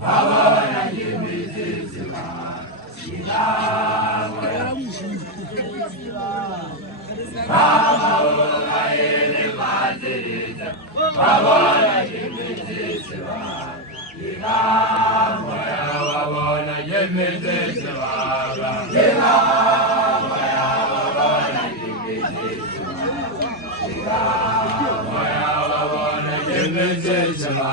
babona imizizima inama babona imaziriza babona imizizima inama babona imizizima inama babona imizizima inama babona imizizima